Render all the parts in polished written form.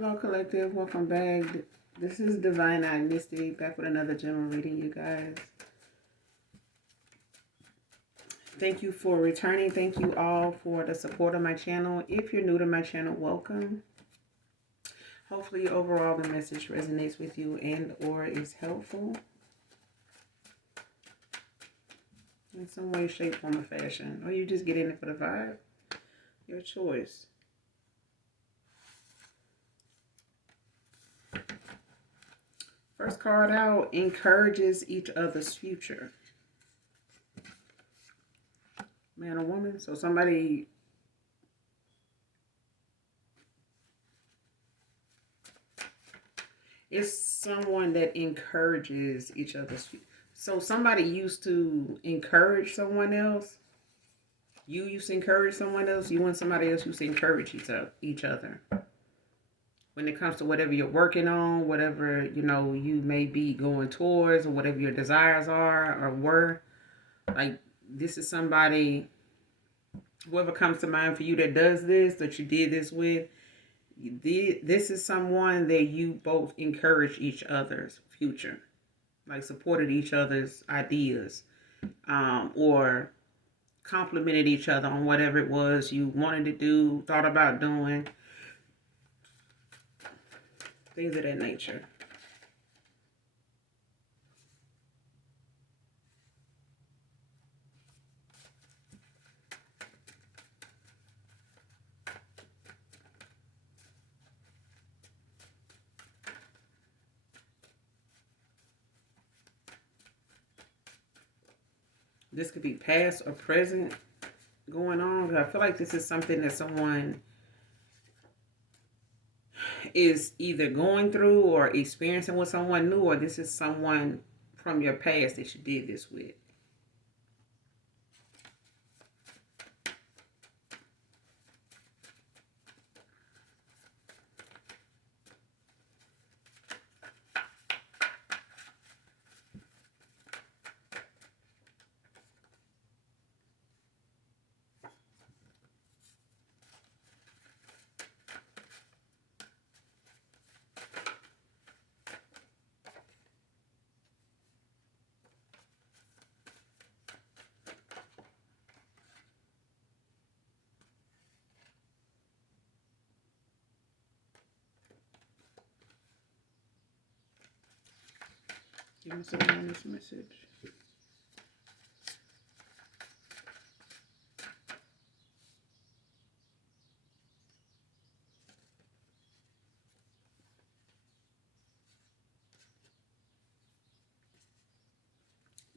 Hello, collective. Welcome back. This is Unrealistic, back with another general reading, you guys. Thank you for returning. Thank you all for the support of my channel. If you're new to my channel, welcome. Hopefully, overall, the message resonates with you and or is helpful in some way, shape, form, or fashion. Or you just get in it for the vibe. Your choice. First card out, encourages each other's future. Man or woman. So somebody... It's someone that encourages each other's future. So somebody used to encourage someone else. You used to encourage someone else. You and somebody else used to encourage each other. When it comes to whatever you're working on, whatever, you may be going towards, or whatever your desires are or were. Like, this is somebody, whoever comes to mind for you that does this, that you did this with, this is someone that you both encourage each other's future. Like, supported each other's ideas. Or complimented each other on whatever it was you wanted to do, thought about doing. Things of that nature. This could be past or present going on. I feel like this is something that someone is either going through or experiencing with someone new, or this is someone from your past that you did this with. Give me some on this message.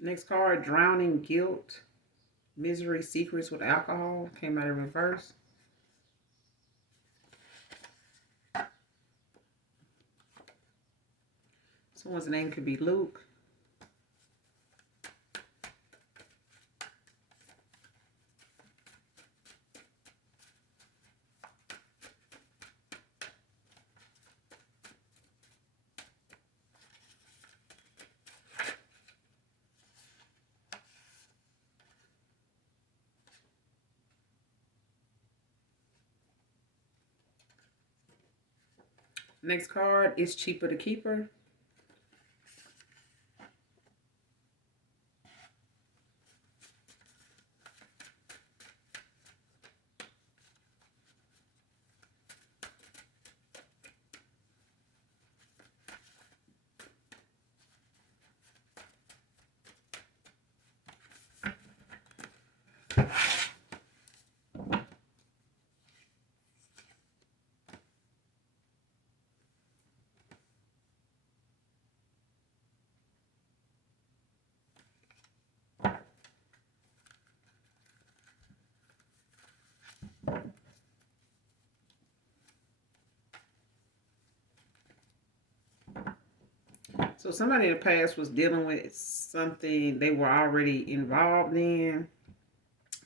Next card, drowning guilt, misery, secrets with alcohol. Came out in reverse. Someone's name could be Luke. Next card is cheaper to keeper. So somebody in the past was dealing with something they were already involved in,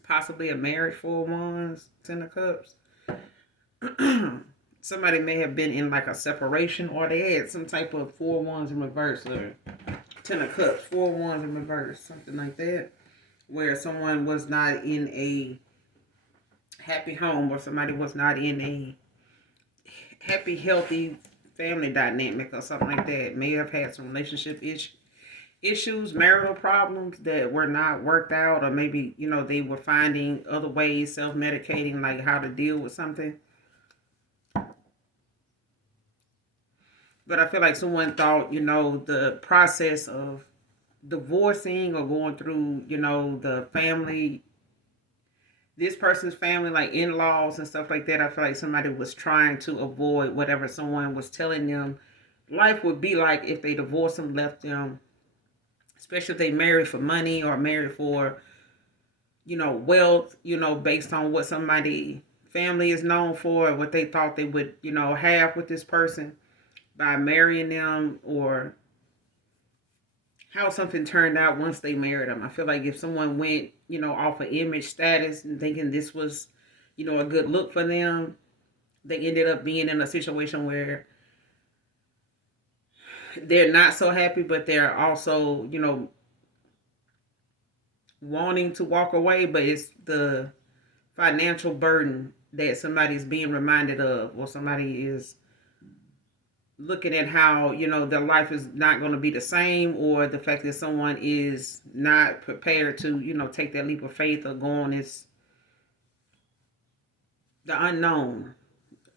possibly a marriage for ones, Ten of Cups. Somebody may have been in like a separation, or they had some type of 4 wands in reverse, or Ten of Cups, 4 wands in reverse, something like that, where someone was not in a happy home, or somebody was not in happy, healthy family dynamic or something like that. May have had some relationship issues, marital problems that were not worked out, or maybe they were finding other ways, self medicating, like how to deal with something. But I feel like someone thought the process of divorcing or going through the family, this person's family, like in-laws and stuff like that. I feel like somebody was trying to avoid whatever someone was telling them life would be like if they divorced them, left them, especially if they married for money or married for wealth, based on what somebody family is known for, what they thought they would have with this person by marrying them, or how something turned out once they married them. I feel like if someone went off of image status and thinking this was a good look for them, they ended up being in a situation where they're not so happy, but they're also wanting to walk away, but it's the financial burden that somebody's being reminded of, or somebody is looking at how their life is not going to be the same, or the fact that someone is not prepared to take that leap of faith or go on this the unknown.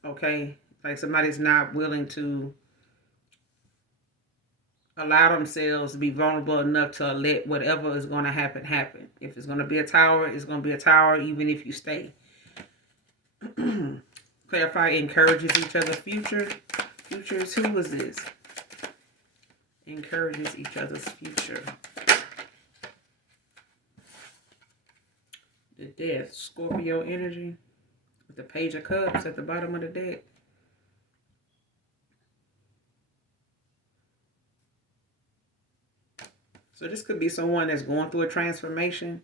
Okay, like somebody's not willing to allow themselves to be vulnerable enough to let whatever is going to happen. If it's going to be a tower, it's going to be a tower, even if you stay. Clarify, encourages each other's futures. Who was this? Encourages each other's future. The Death, Scorpio energy, with the Page of Cups at the bottom of the deck. So this could be someone that's going through a transformation,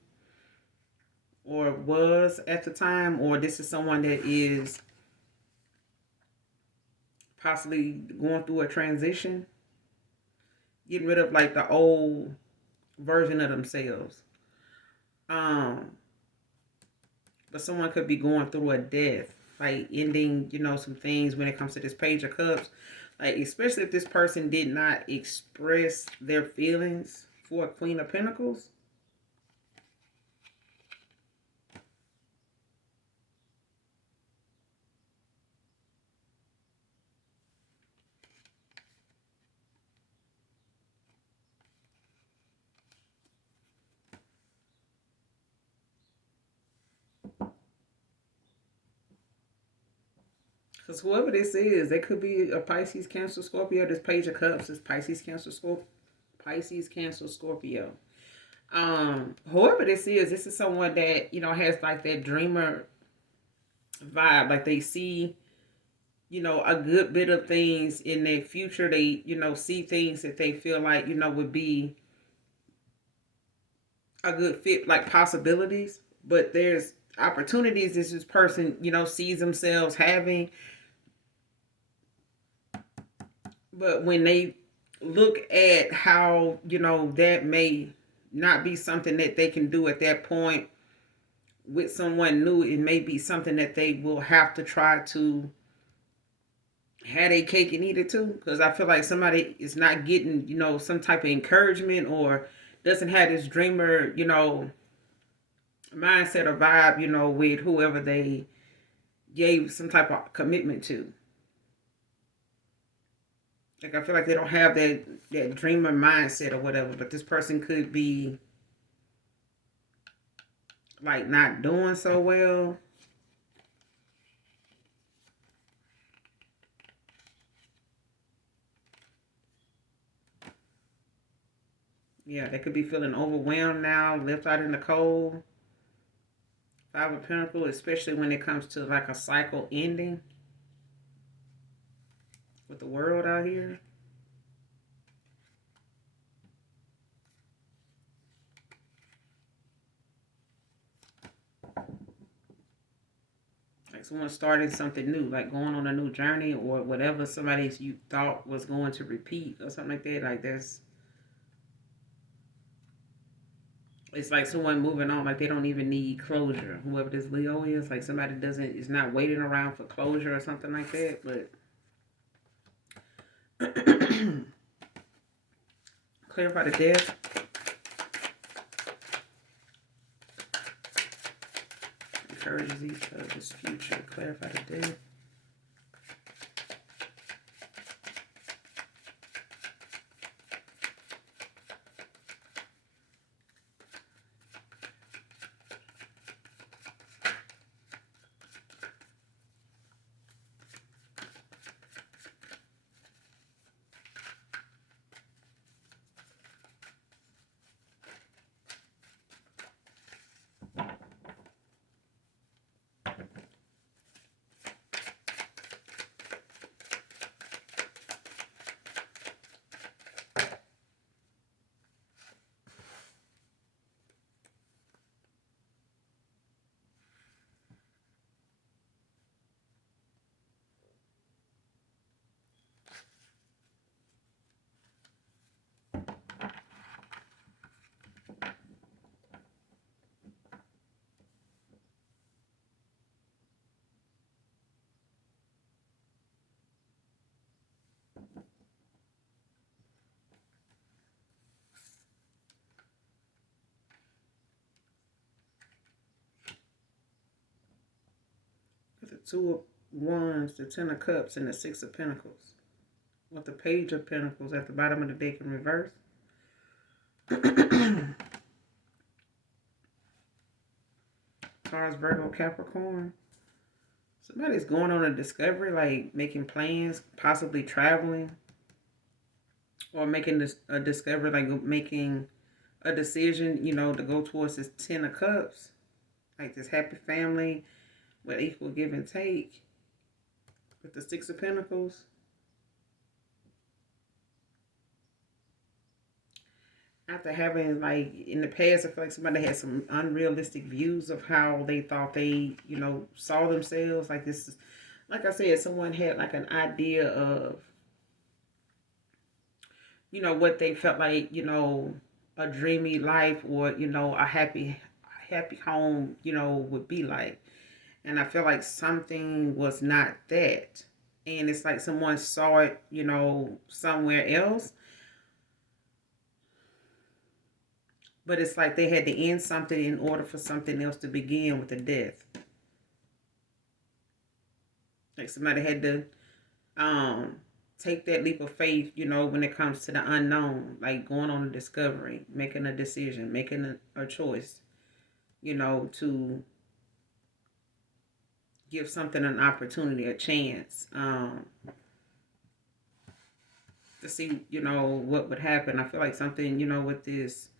or was at the time, or this is someone that is possibly going through a transition, getting rid of like the old version of themselves. But someone could be going through a death, like ending, some things when it comes to this Page of Cups. Like, especially if this person did not express their feelings for a Queen of Pentacles. Because whoever this is, they could be a Pisces, Cancer, Scorpio. This Page of Cups is Pisces, Cancer, Scorpio. Pisces, Cancer, Scorpio. Whoever this is someone that has like that dreamer vibe. Like they see a good bit of things in their future. They see things that they feel like would be a good fit, like possibilities. But there's opportunities this person sees themselves having. But when they look at how that may not be something that they can do at that point with someone new, it may be something that they will have to try to have a cake and eat it too. Because I feel like somebody is not getting some type of encouragement, or doesn't have this dreamer mindset or vibe with whoever they gave some type of commitment to. Like I feel like they don't have that dreamer mindset or whatever, but this person could be like not doing so well. Yeah, they could be feeling overwhelmed now, left out in the cold. Five of Pentacles, especially when it comes to like a cycle ending with the world out here. Like someone starting something new, like going on a new journey, or whatever somebody you thought was going to repeat or something like that. Like there's, it's like someone moving on, like they don't even need closure. Whoever this Leo is, like somebody is not waiting around for closure or something like that. But Clarify the death. Encourages each other's future. Clarify the death. With the Two of Wands, the Ten of Cups, and the Six of Pentacles. With the Page of Pentacles at the bottom of the deck in reverse. Taurus, Virgo, Capricorn. Somebody's going on a discovery, like making plans, possibly traveling, or making a discovery, like making a decision, to go towards this Ten of Cups, like this happy family with equal give and take. With the Six of Pentacles. After having, like, in the past, I feel like somebody had some unrealistic views of how they thought they, saw themselves. Like this is, like I said, someone had like an idea of, what they felt like, a dreamy life or, a happy home, would be like. And I feel like something was not that. And it's like someone saw it, somewhere else. But it's like they had to end something in order for something else to begin with the death. Like somebody had to take that leap of faith, when it comes to the unknown, like going on a discovery, making a decision, making a choice, to give something an opportunity, a chance, to see, what would happen. I feel like something, with this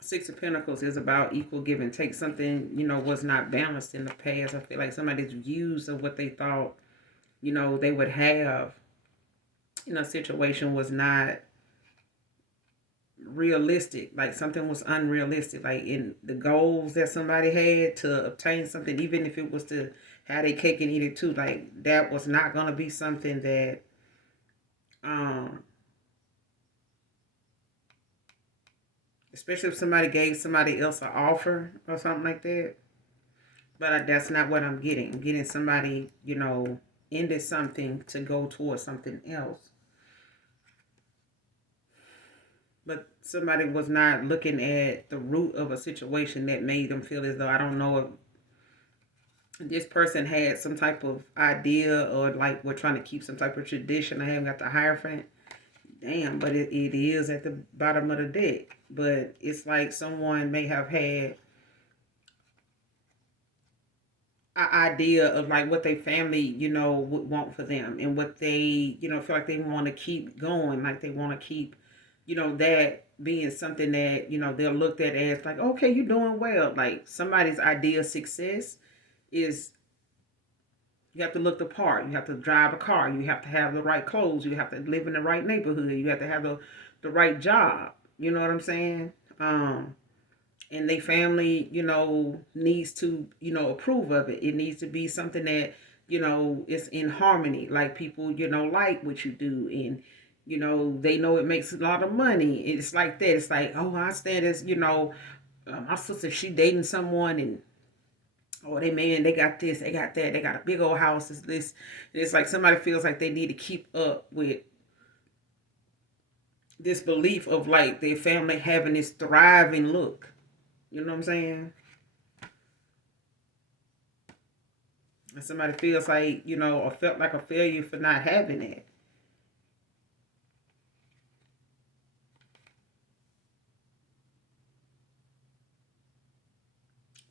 Six of Pentacles is about equal give and take. Something, was not balanced in the past. I feel like somebody's views of what they thought, they would have in a situation was not realistic. Like something was unrealistic. Like in the goals that somebody had to obtain something, even if it was to have a cake and eat it too, like that was not going to be something that especially if somebody gave somebody else an offer or something like that. But that's not what I'm getting. I'm getting somebody, ended something to go towards something else. But somebody was not looking at the root of a situation that made them feel as though, I don't know if this person had some type of idea or like we're trying to keep some type of tradition. I haven't got the Hierophant. Damn, but it is at the bottom of the deck. But it's like someone may have had an idea of like what their family, would want for them and what they, feel like they want to keep going. Like they want to keep, that being something that, they're looked at as like, okay, you're doing well. Like somebody's idea of success is you have to look the part. You have to drive a car. You have to have the right clothes. You have to live in the right neighborhood. You have to have the right job. You know what I'm saying? And they family, needs to, approve of it. It needs to be something that, is in harmony. Like people, like what you do. And, they know it makes a lot of money. It's like that. It's like, oh, I stand as, my sister, she dating someone and Oh, they man, they got this, they got that, they got a big old house. It's this. It's like somebody feels like they need to keep up with this belief of like their family having this thriving look. You know what I'm saying? And somebody feels like, or felt like a failure for not having it.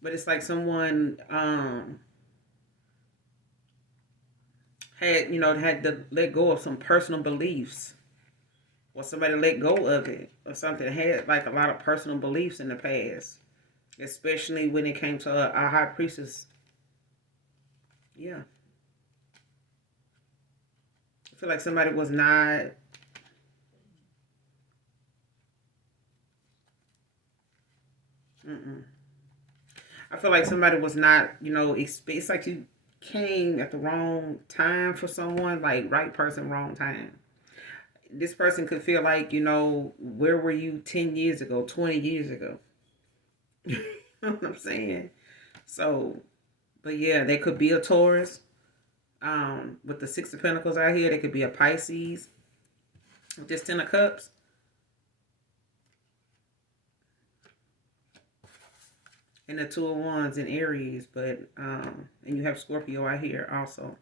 But it's like someone had to let go of some personal beliefs, or somebody let go of it, or something, had like a lot of personal beliefs in the past, especially when it came to our high priestess. Yeah, I feel like somebody was not. Mm-mm. I feel like somebody was not. It's like you came at the wrong time for someone, like right person, wrong time. This person could feel like, where were you 10 years ago, 20 years ago? You know what I'm saying? So, but yeah, they could be a Taurus. With the Six of Pentacles out here, they could be a Pisces with this Ten of Cups. And the Two of Wands in Aries, but and you have Scorpio out here also.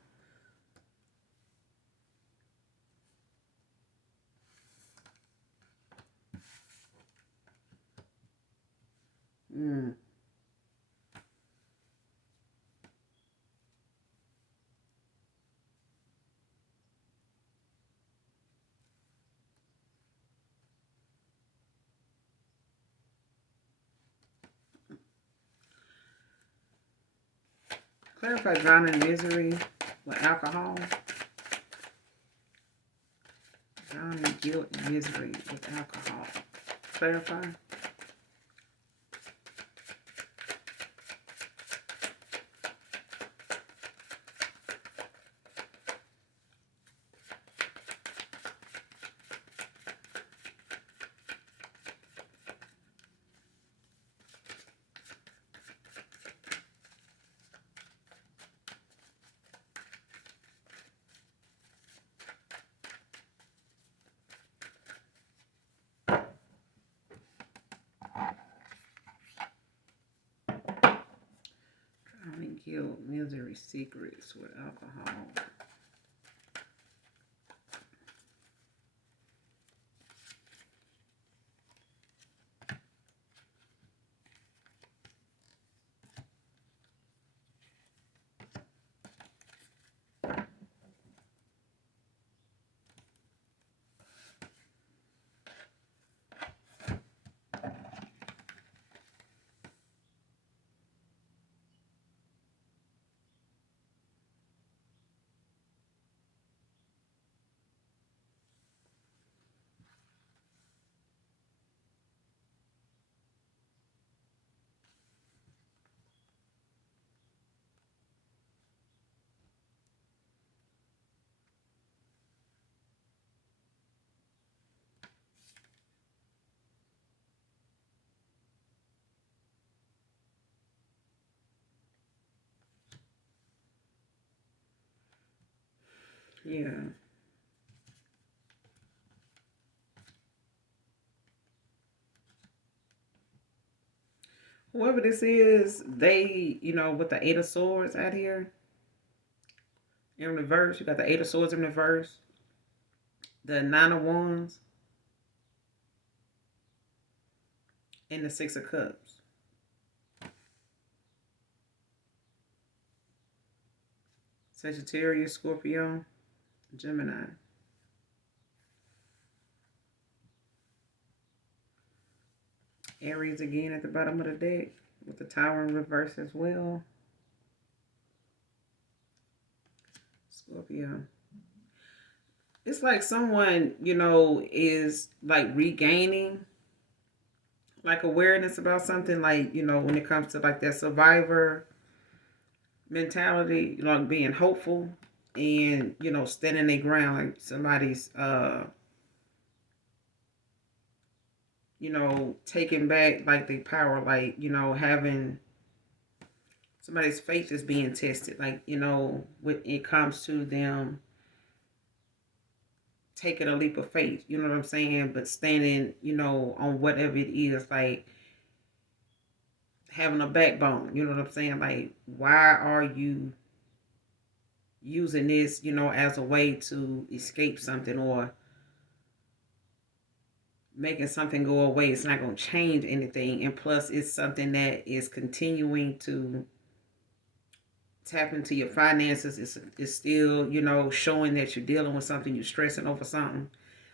Mm. Clarify drowning misery with alcohol. Drowning guilt and misery with alcohol. Clarify. Drowning guilt, misery, secrets with alcohol. Yeah. Whoever this is, they, with the Eight of Swords out here in reverse, you got the Eight of Swords in reverse, the Nine of Wands, and the Six of Cups. Sagittarius, Scorpio, Gemini. Aries again at the bottom of the deck with the Tower in reverse as well. Scorpio. It's like someone, is like regaining like awareness about something, like, when it comes to like that survivor mentality, like being hopeful and, standing their ground, like somebody's taking back like the power, like, having Somebody's faith is being tested. Like, when it comes to them taking a leap of faith, you know what I'm saying? But standing, on whatever it is, like having a backbone, you know what I'm saying? Like, why are you using this, as a way to escape something or making something go away? It's not going to change anything. And plus, it's something that is continuing to tap into your finances. It's still, showing that you're dealing with something, you're stressing over something.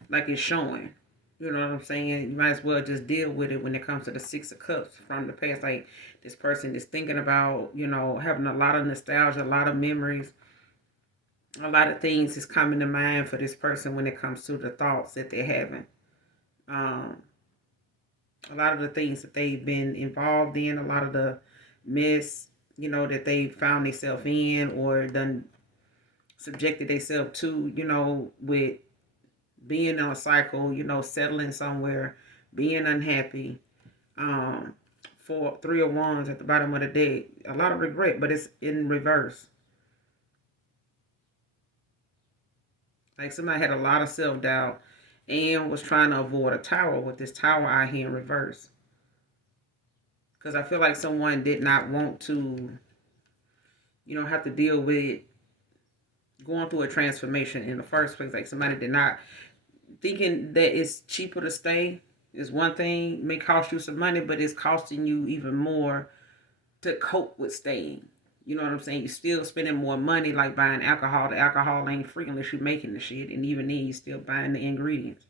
Like, it's showing. You know what I'm saying? You might as well just deal with it when it comes to the Six of Cups from the past. Like, this person is thinking about, having a lot of nostalgia, a lot of memories, a lot of things is coming to mind for this person when it comes to the thoughts that they're having. Um, a lot of the things that they've been involved in, a lot of the mess, that they found themselves in or done subjected themselves to, with being in a cycle, settling somewhere, being unhappy. Um, for Three of Wands at the bottom of the deck, a lot of regret, but it's in reverse. Like, somebody had a lot of self doubt and was trying to avoid a tower with this tower out here in reverse. Because I feel like someone did not want to, have to deal with going through a transformation in the first place. Like, somebody did not thinking that it's cheaper to stay is one thing, may cost you some money, but it's costing you even more to cope with staying. You know what I'm saying? You're still spending more money, like buying alcohol. The alcohol ain't free unless you're making the shit, and even then, you're still buying the ingredients.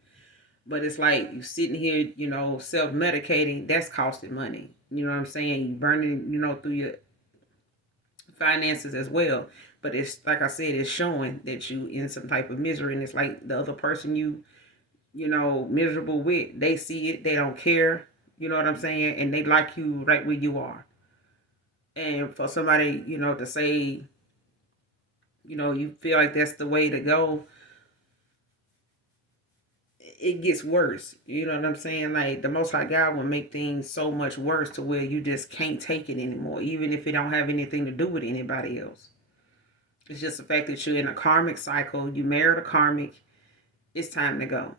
But it's like you sitting here, self medicating. That's costing money. You know what I'm saying? You burning, through your finances as well. But it's like I said, it's showing that you in some type of misery, and it's like the other person miserable with. They see it, they don't care. You know what I'm saying? And they like you right where you are. And for somebody, to say, you feel like that's the way to go, it gets worse. You know what I'm saying? Like, the Most High God will make things so much worse to where you just can't take it anymore, even if it don't have anything to do with anybody else. It's just the fact that you're in a karmic cycle. You married a karmic. It's time to go.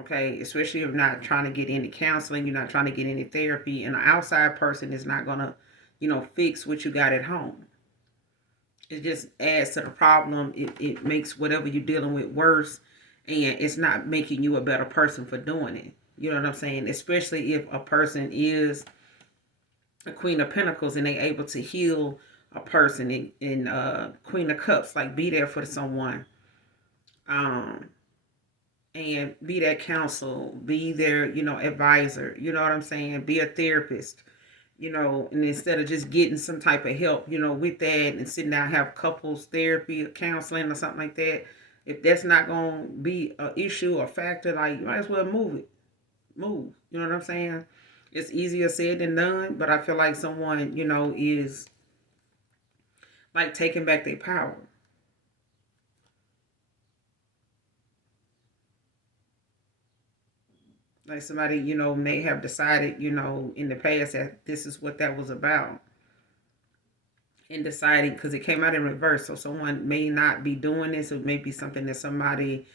Okay, especially if you're not trying to get any counseling, you're not trying to get any therapy, and an outside person is not gonna, fix what you got at home. It just adds to the problem. It makes whatever you're dealing with worse, and it's not making you a better person for doing it. You know what I'm saying? Especially if a person is a Queen of Pentacles and they able to heal a person in Queen of Cups, like be there for someone. And be that counsel, be their, advisor, you know what I'm saying? Be a therapist, and instead of just getting some type of help, with that and sitting down, have couples therapy or counseling or something like that. If that's not going to be an issue or factor, like, you might as well move it. Move. You know what I'm saying? It's easier said than done, but I feel like someone, is like taking back their power. Like, somebody, may have decided, in the past that this is what that was about. And deciding, because it came out in reverse. So someone may not be doing this. It may be something that somebody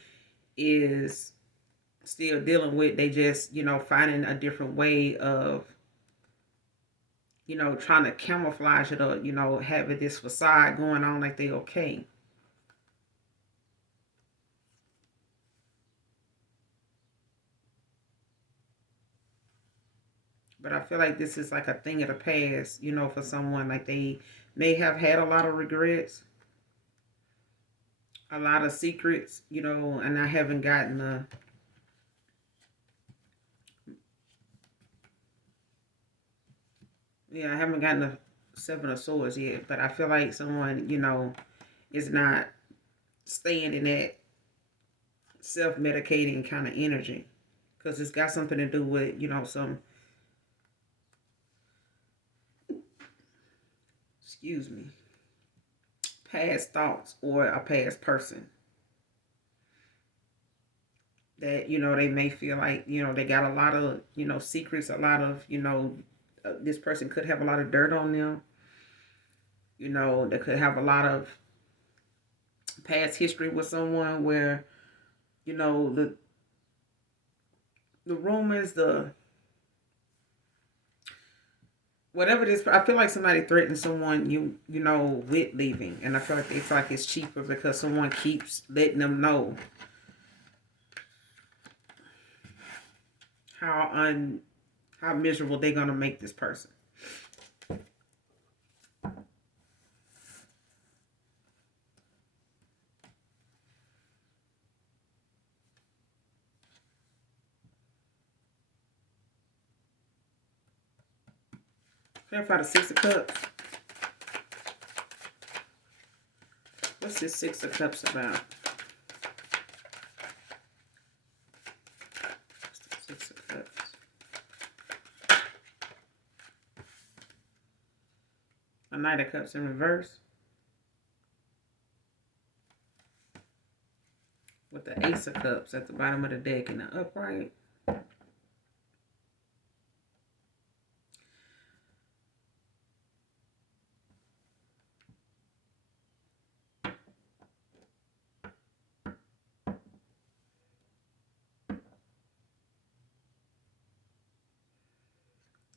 is still dealing with. They just, finding a different way of, trying to camouflage it or, having this facade going on like they okay. But I feel like this is like a thing of the past, for someone. Like, they may have had a lot of regrets, a lot of secrets, and I haven't gotten I haven't gotten the Seven of Swords yet. But I feel like someone, is not staying in that self-medicating kind of energy. Because it's got something to do with, some, excuse me, past thoughts or a past person that, they may feel like, they got a lot of, secrets, a lot of, this person could have a lot of dirt on them. They could have a lot of past history with someone where, the rumors, the whatever it is. I feel like somebody threatened someone with leaving, and I feel like they feel like it's cheaper because someone keeps letting them know how how miserable they're gonna make this person. Clarify the Six of Cups. What's this Six of Cups about? Six of Cups. A Knight of Cups in reverse. With the Ace of Cups at the bottom of the deck in the upright.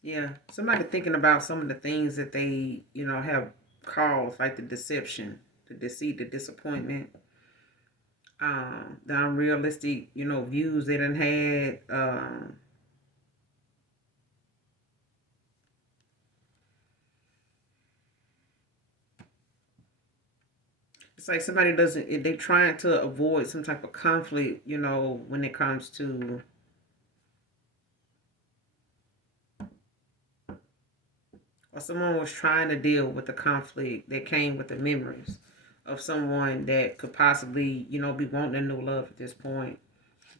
Yeah, somebody thinking about some of the things that they, have caused, like the deception, the deceit, the disappointment, the unrealistic, views they done had. It's like somebody doesn't, they trying to avoid some type of conflict, when it comes to, or someone was trying to deal with the conflict that came with the memories of someone that could possibly, be wanting a new love at this point.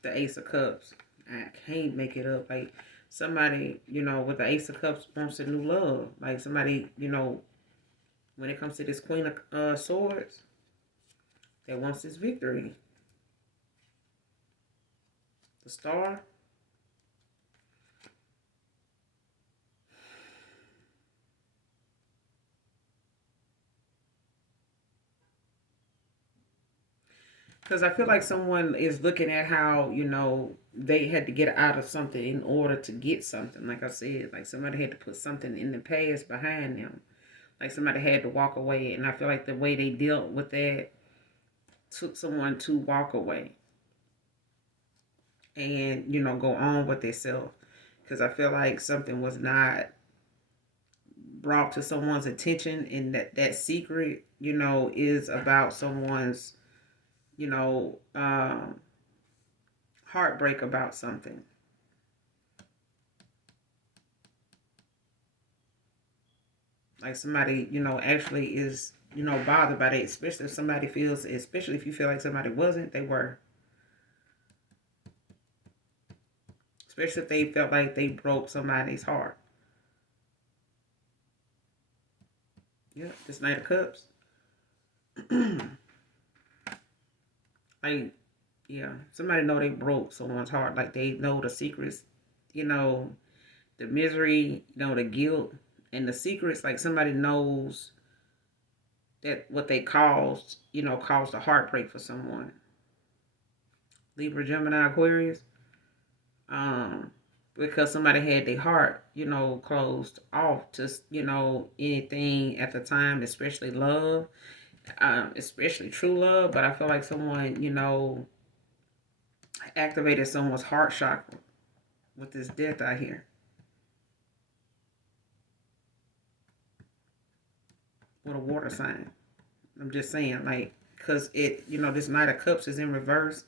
The Ace of Cups. I can't make it up. Like somebody, with the Ace of Cups wants a new love. Like somebody, when it comes to this Queen of Swords, that wants this victory. The Star. Because I feel like someone is looking at how, they had to get out of something in order to get something. Like I said, like somebody had to put something in the past behind them. Like somebody had to walk away. And I feel like the way they dealt with that took someone to walk away and, go on with themselves. Because I feel like something was not brought to someone's attention and that secret, is about someone's, you know, um, heartbreak about something. Like somebody, actually is, bothered by that, especially if somebody feels, especially if you feel like somebody wasn't, they were. Especially if they felt like they broke somebody's heart. Yeah, this Knight of Cups. Like, yeah, somebody know they broke someone's heart. Like they know the secrets, you know, the misery, the guilt, and the secrets. Like somebody knows that what they caused, caused a heartbreak for someone. Libra, Gemini, Aquarius. Um, because somebody had their heart, closed off to, anything at the time, especially love, especially true love. But I feel like someone, activated someone's heart chakra with this death out here. With a water sign. I'm just saying, like, because this Knight of Cups is in reverse,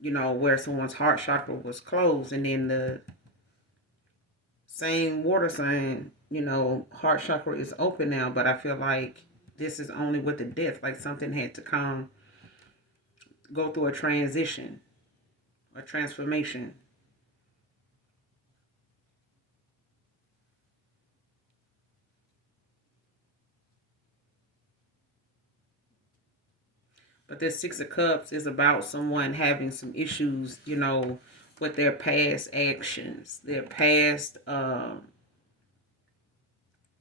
where someone's heart chakra was closed, and then the same water sign, heart chakra is open now, but I feel like this is only with the death, like something had to go through a transition, a transformation. But this Six of Cups is about someone having some issues, with their past actions, their past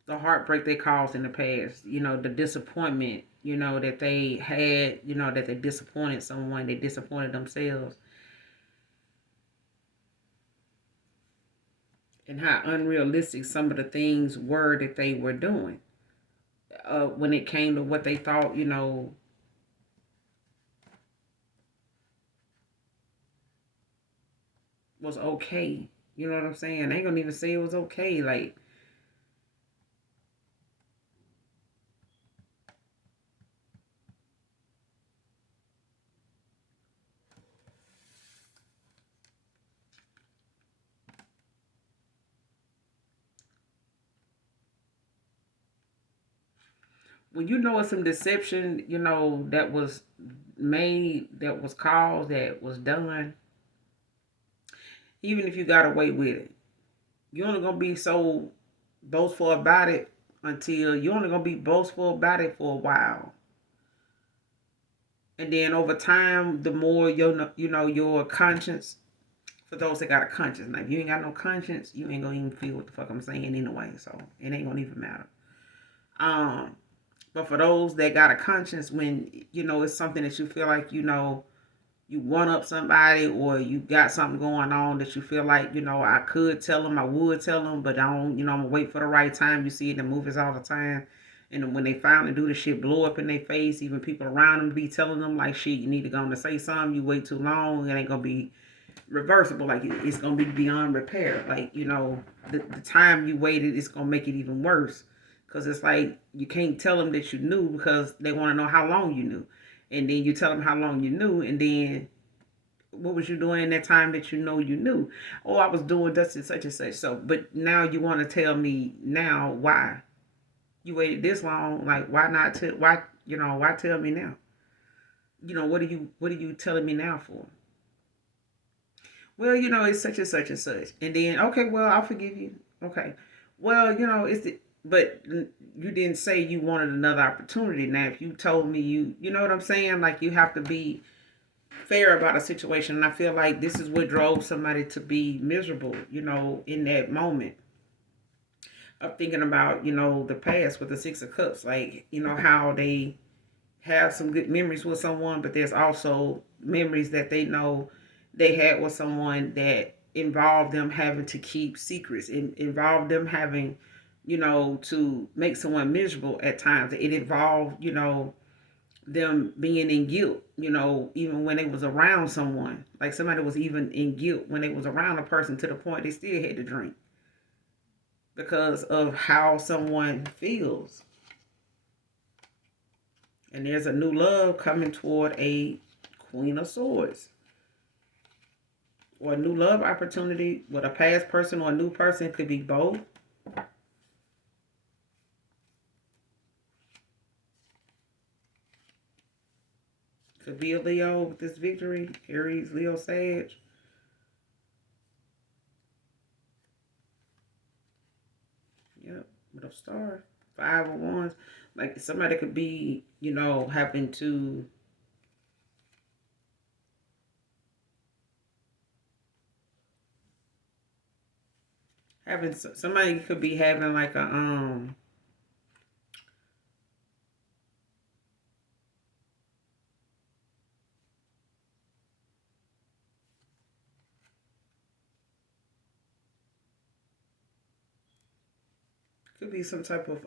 the heartbreak they caused in the past, the disappointment, that they had, that they disappointed someone, they disappointed themselves, and how unrealistic some of the things were that they were doing when it came to what they thought, was okay. You know what I'm saying? They ain't gonna even say it was okay. Like, when it's some deception, that was made, that was caused, that was done, even if you got away with it, you're only gonna be so boastful about it until you're only gonna be boastful about it for a while. And then over time, the more your conscience, for those that got a conscience. Now, if you ain't got no conscience, you ain't gonna even feel what the fuck I'm saying anyway. So it ain't gonna even matter. Um, but for those that got a conscience, when it's something that you feel like you one up somebody, or you got something going on that you feel like I could tell them, I would tell them, but I don't. I'm gonna wait for the right time. You see it in the movies all the time. And when they finally do the shit, blow up in their face, even people around them be telling them like, shit, you need to go on to say something. You wait too long, it ain't gonna be reversible. Like, it's gonna be beyond repair. Like, the time you waited, it's gonna make it even worse, because it's like you can't tell them that you knew, because they want to know how long you knew, and then you tell them how long you knew, and then what was you doing in that time that you knew? Oh, I was doing such and such. So, but now you want to tell me now why you waited this long? Like, why not? Why tell me now? What are you telling me now for? Well, it's such and such and such. And then, okay, well, I'll forgive you. Okay. Well, but you didn't say you wanted another opportunity. Now, if you told me you know what I'm saying? Like, you have to be fair about a situation. And I feel like this is what drove somebody to be miserable, in that moment of thinking about, the past with the Six of Cups. Like, how they have some good memories with someone, but there's also memories that they know they had with someone that involved them having to keep secrets, involved them having, to make someone miserable at times. It involved, them being in guilt, even when they was around someone. Like, somebody was even in guilt when they was around a person, to the point they still had to drink because of how someone feels. And there's a new love coming toward a Queen of Swords, or a new love opportunity with a past person or a new person. Could be both. Could be a Leo with this victory. Aries, Leo, Sag. Yep, with a star. Five of Wands. Like, somebody could be, having to somebody could be having like a could be some type of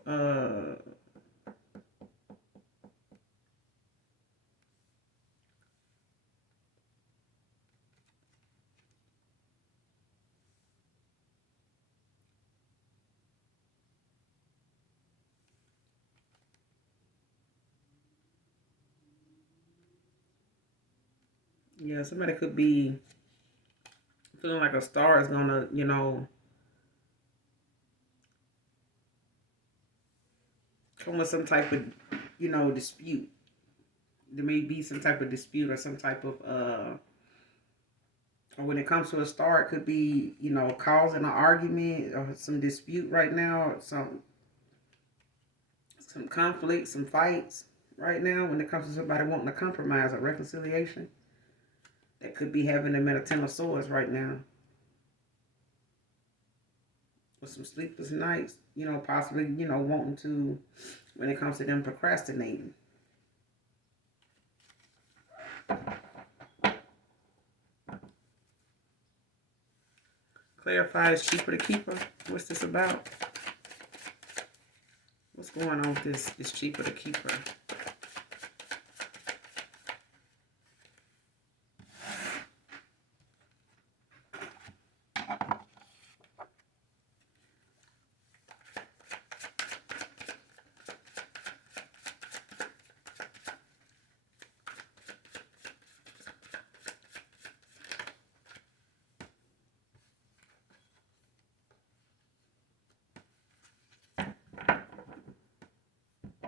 yeah, somebody could be feeling like a star is gonna, come with some type of, dispute. There may be some type of dispute, or some type of or when it comes to a star, it could be, causing an argument or some dispute right now, some conflict, some fights right now. When it comes to somebody wanting a compromise or reconciliation, that could be having them at a Ten of Swords right now. with some sleepless nights, possibly, wanting to, when it comes to them procrastinating. Clarify is cheaper to keep her. What's this about? What's going on with this? It's cheaper to keep her.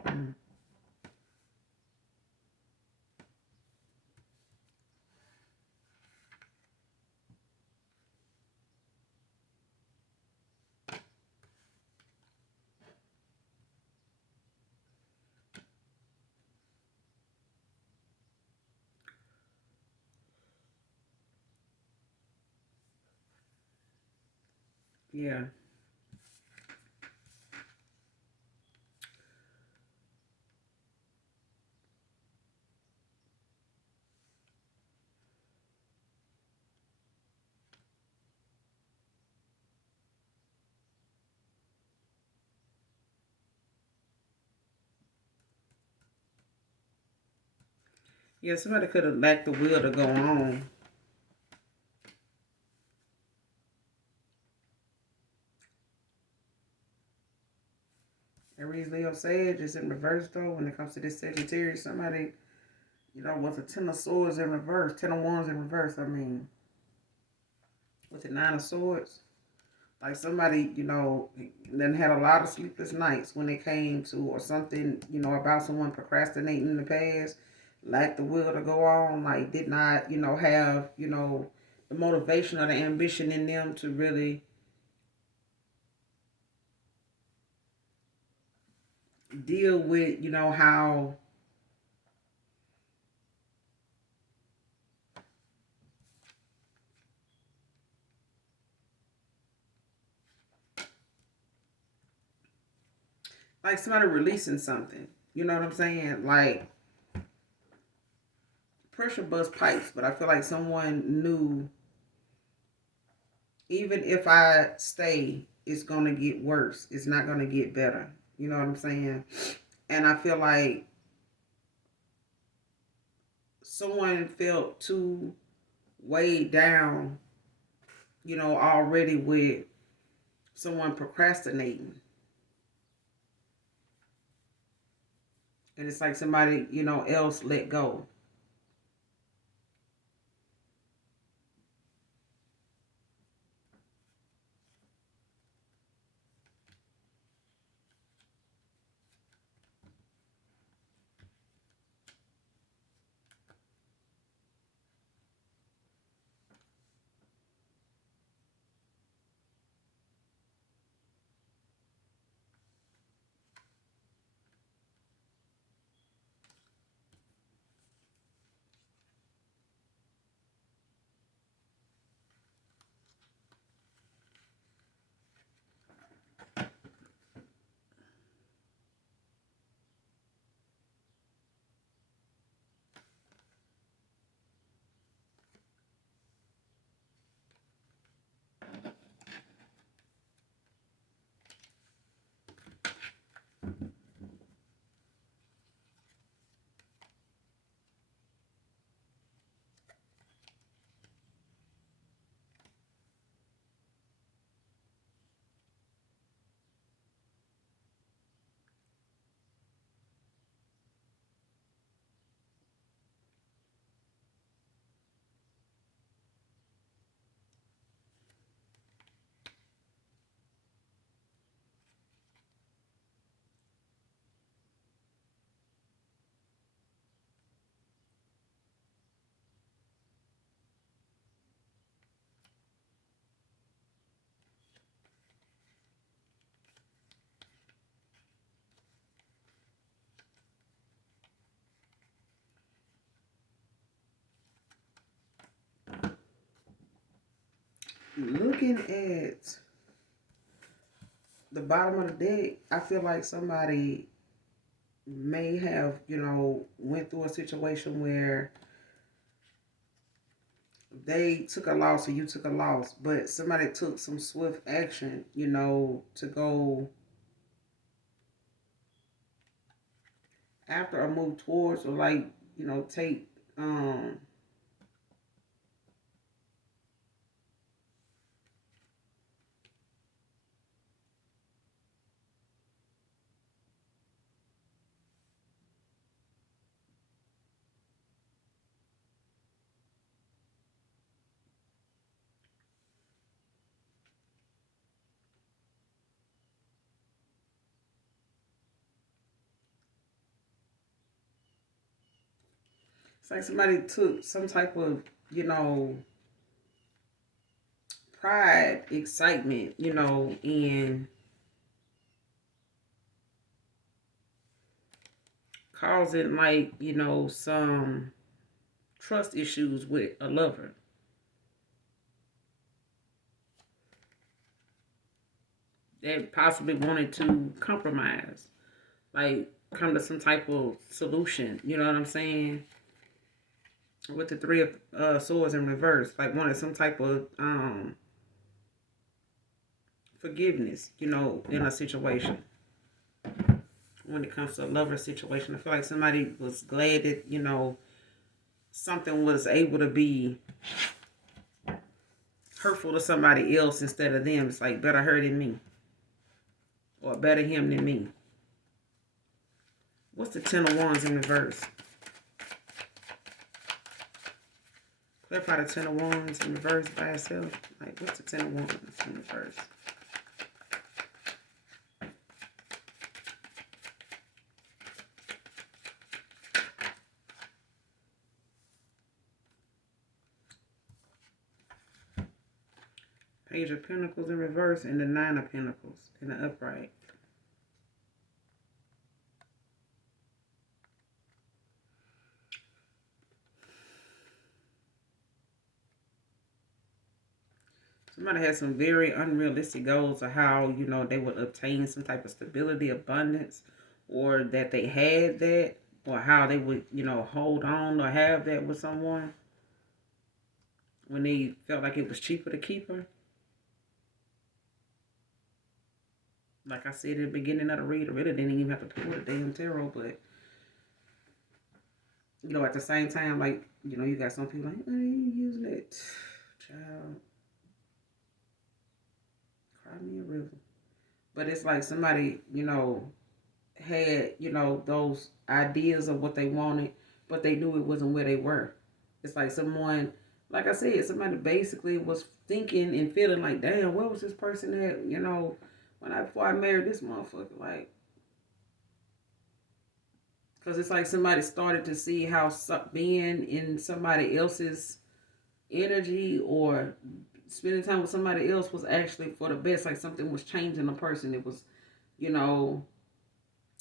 Mm. Yeah. Yeah, somebody could have lacked the will to go on. Aries, Leo, Sage is in reverse though. When it comes to this Sagittarius, somebody, with a Ten of Swords in reverse, Ten of Wands in reverse. I mean, with the Nine of Swords, like somebody, then had a lot of sleepless nights when it came to or something, about someone procrastinating in the past, lacked the will to go on, like did not, have, the motivation or the ambition in them to really deal with, how like somebody releasing something. You know what I'm saying? Like pressure bust pipes, but I feel like someone knew even if I stay, it's gonna get worse. It's not gonna get better. You know what I'm saying? And I feel like someone felt too weighed down, already with someone procrastinating. And it's like somebody, else let go. Looking at the bottom of the deck, I feel like somebody may have, went through a situation where they took a loss or you took a loss, but somebody took some swift action, to go after or move towards or like, take it's like somebody took some type of, pride, excitement, and causing like, some trust issues with a lover. They possibly wanted to compromise, like come to some type of solution. You know what I'm saying? With the three of swords in reverse, like wanted some type of forgiveness. In a situation. When it comes to a lover situation, I feel like somebody was glad that something was able to be hurtful to somebody else instead of them. It's like better her than me, or better him than me. What's the Ten of Wands in reverse? Clarify the Ten of Wands in reverse by itself. Like, what's the Ten of Wands in reverse? Page of Pentacles in reverse and the Nine of Pentacles in the upright. Somebody has some very unrealistic goals of how, they would obtain some type of stability, abundance, or that they had that, or how they would, hold on or have that with someone when they felt like it was cheaper to keep her. Like I said in the beginning of the read, I really didn't even have to pull the damn tarot, but, at the same time, like, you got some people like, oh, you using it, child. Cry me a river. But it's like somebody, had, those ideas of what they wanted, but they knew it wasn't where they were. It's like someone, like I said, somebody basically was thinking and feeling like, damn, where was this person at, before I married this motherfucker? Like, because it's like somebody started to see how being in somebody else's energy or spending time with somebody else was actually for the best. Like something was changing a person. It was,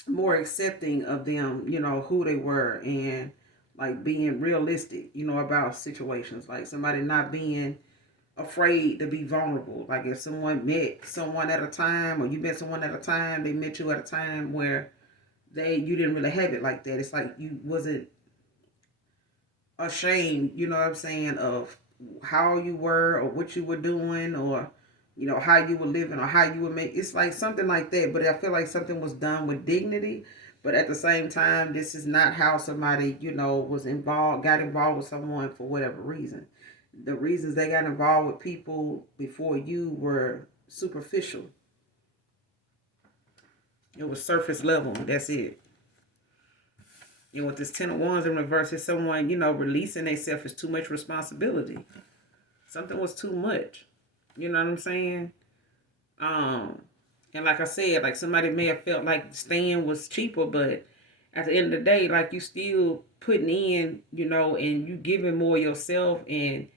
more accepting of them, who they were, and like being realistic, about situations. Like somebody not being afraid to be vulnerable. Like if someone met someone at a time, or you met someone at a time, they met you at a time where you didn't really have it like that. It's like you wasn't ashamed, you know what I'm saying, of how you were or what you were doing, or how you were living or how you would make. It's like something like that, but I feel like something was done with dignity. But at the same time, this is not how somebody, got involved with someone for whatever reason. The reasons they got involved with people before you were superficial. It was surface level. That's it. And with this Ten of Wands in reverse, it's someone, releasing themselves is too much responsibility. Something was too much. You know what I'm saying? And like I said, like somebody may have felt like staying was cheaper, but at the end of the day, like you still putting in, and you giving more yourself, and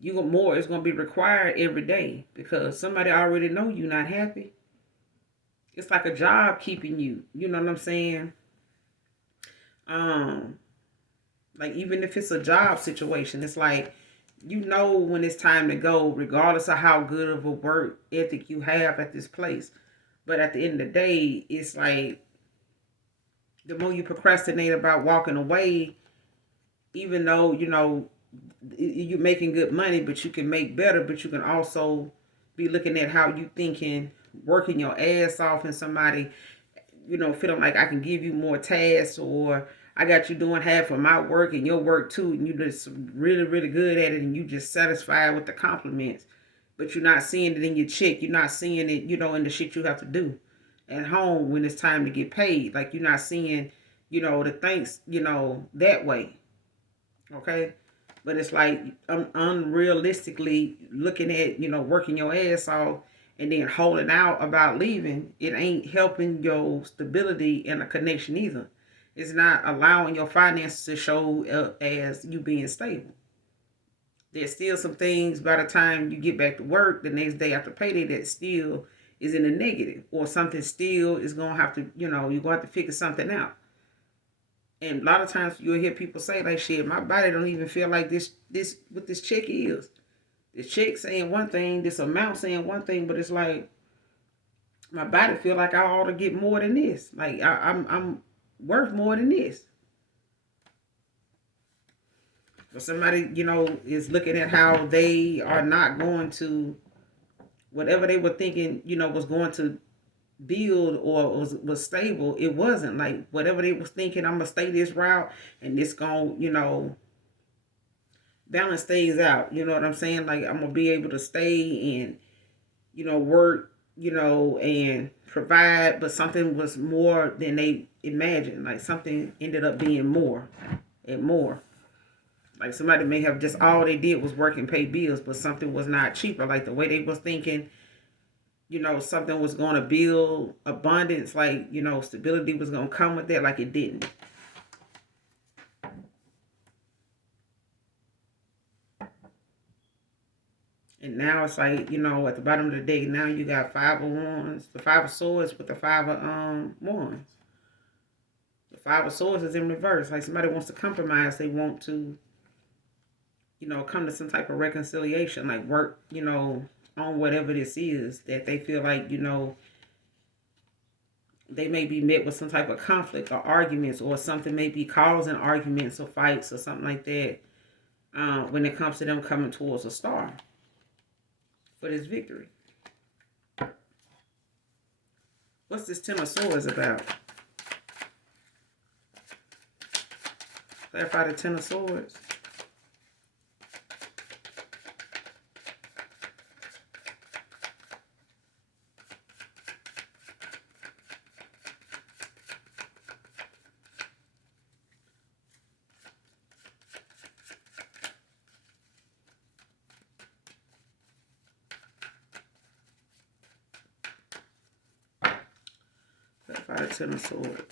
you got more is gonna be required every day because somebody already know you not happy. It's like a job keeping you. You know what I'm saying? Um, like even if it's a job situation, it's like when it's time to go, regardless of how good of a work ethic you have at this place. But at the end of the day, it's like the more you procrastinate about walking away, even though you're making good money, but you can make better. But you can also be looking at how you thinking, working your ass off, and somebody feeling like I can give you more tasks, or I got you doing half of my work and your work too, and you just really, really good at it, and you just satisfied with the compliments, but you're not seeing it in your check. You're not seeing it, in the shit you have to do at home when it's time to get paid. Like you're not seeing, the thanks, that way. Okay. But it's like unrealistically looking at, working your ass off and then holding out about leaving. It ain't helping your stability and a connection either. It's not allowing your finances to show up as you being stable. There's still some things by the time you get back to work the next day after payday that still is in the negative, or something still is going to have to, you're going to have to figure something out. And a lot of times you'll hear people say like, shit, my body don't even feel like this what this check is. This check saying one thing, this amount saying one thing, but it's like my body feel like I ought to get more than this. Like I'm worth more than this. But somebody, is looking at how they are not going to whatever they were thinking, was going to build or was stable. It wasn't. Like whatever they was thinking, I'm gonna stay this route and this gonna, balance things out. You know what I'm saying? Like I'm gonna be able to stay and, work, and provide, but something was more than they imagined. Like something ended up being more and more. Like somebody may have just all they did was work and pay bills, but something was not cheaper. Like the way they was thinking, something was going to build abundance, like, stability was going to come with that, like it didn't. And now it's like, at the bottom of the deck, now you got five of wands, the five of swords with the five of wands. The five of swords is in reverse. Like somebody wants to compromise. They want to, come to some type of reconciliation, like work, on whatever this is that they feel like, they may be met with some type of conflict or arguments, or something may be causing arguments or fights or something like that when it comes to them coming towards a star for this victory. What's this Ten of Swords about? Clarify the Ten of Swords. Clarify the Ten of Swords.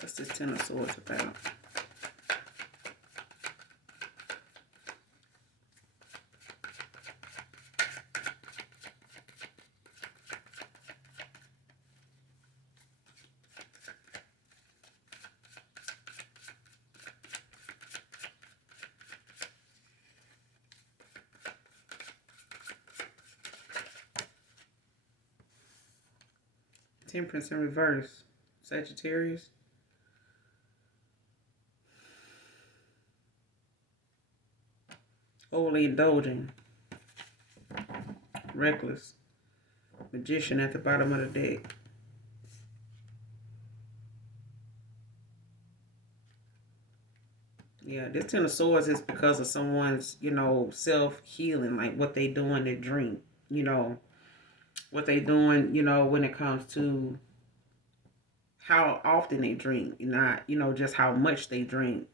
What's this Ten of Swords about? Temperance in reverse. Sagittarius. Overly indulging. Reckless. Magician at the bottom of the deck. Yeah, this Ten of Swords is because of someone's, self-healing, like what they doing to drink, what they doing, when it comes to how often they drink, not, just how much they drink,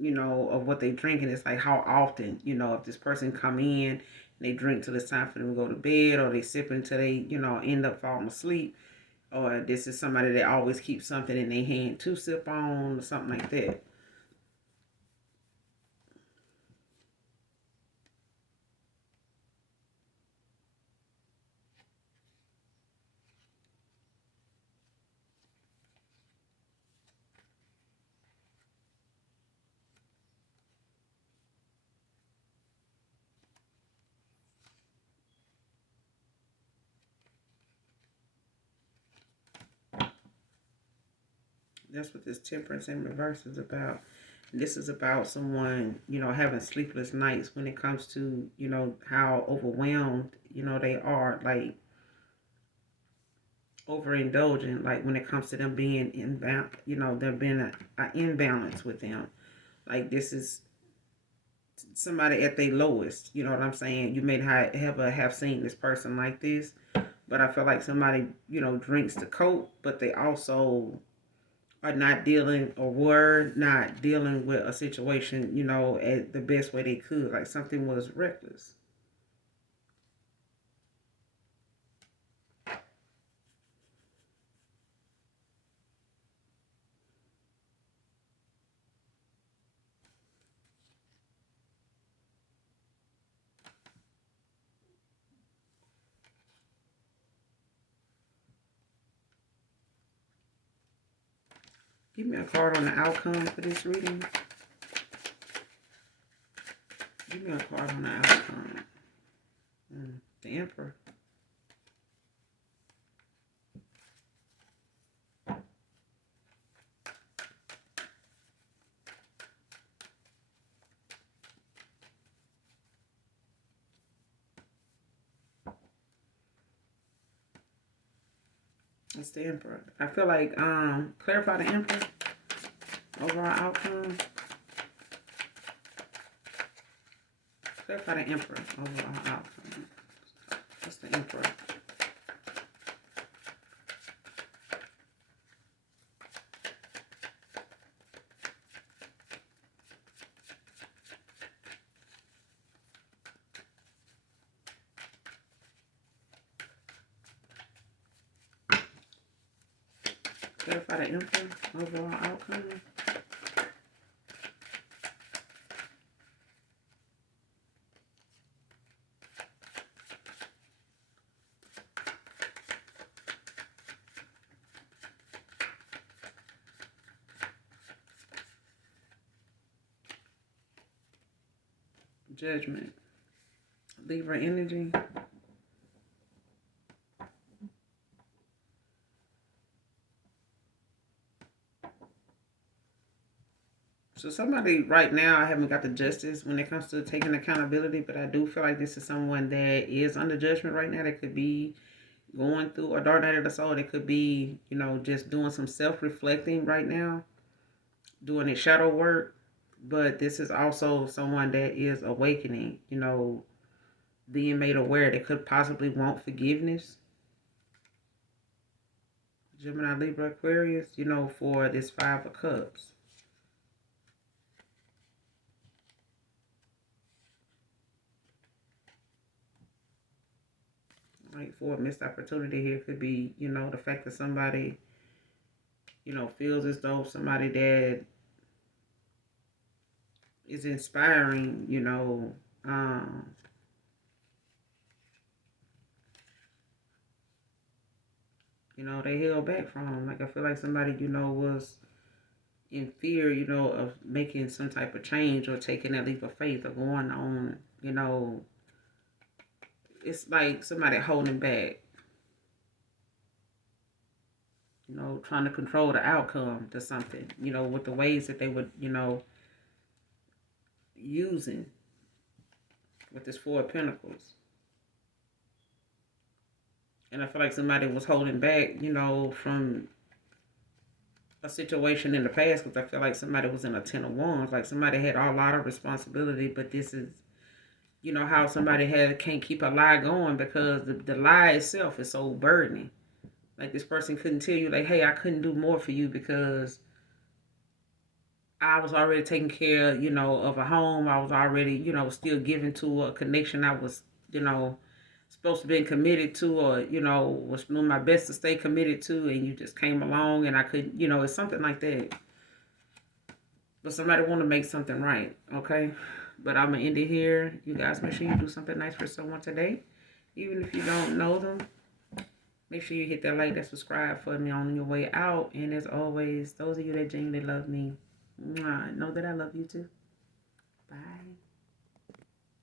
of what they drinking. It's like how often, if this person come in and they drink till it's time for them to go to bed, or they sip until they, end up falling asleep, or this is somebody that always keeps something in their hand to sip on, or something like that. That's what this temperance in reverse is about. And this is about someone, having sleepless nights when it comes to, how overwhelmed, they are, like overindulgent, like when it comes to them being there being a imbalance with them. Like this is somebody at their lowest. You know what I'm saying? You may have seen this person like this, but I feel like somebody, drinks to cope, but they also are not dealing or were not dealing with a situation, at the best way they could. Like something was reckless. Give me a card on the outcome for this reading. Give me a card on the outcome. The Emperor. It's the Emperor. I feel like clarify the Emperor. Overall outcome. Clarify the Emperor. Overall outcome. What's the Emperor? Clarify the Emperor. Overall outcome. Judgment. Libra energy. So somebody right now, I haven't got the justice when it comes to taking accountability, but I do feel like this is someone that is under judgment right now. That could be going through a dark night of the soul. That could be, just doing some self-reflecting right now, doing their shadow work. But this is also someone that is awakening, being made aware they could possibly want forgiveness. Gemini, Libra, Aquarius, for this Five of Cups. Like for a missed opportunity here could be, the fact that somebody, feels as though somebody that is inspiring, they held back from them. Like I feel like somebody, was in fear, of making some type of change or taking that leap of faith or going on, it's like somebody holding back, trying to control the outcome to something, with the ways that they would, using with this Four of Pentacles. And I feel like somebody was holding back, from a situation in the past, because I feel like somebody was in a Ten of Wands. Like somebody had a lot of responsibility, but this is, how somebody can't keep a lie going because the lie itself is so burdening. Like this person couldn't tell you, like, hey, I couldn't do more for you because I was already taking care, of a home. I was already, still giving to a connection I was, supposed to be committed to, or, was doing my best to stay committed to, and you just came along and I could, it's something like that. But somebody want to make something right, okay? But I'm going to end it here. You guys make sure you do something nice for someone today. Even if you don't know them, make sure you hit that like, that subscribe for me on your way out. And as always, those of you that genuinely love me, know that I love you too. Bye.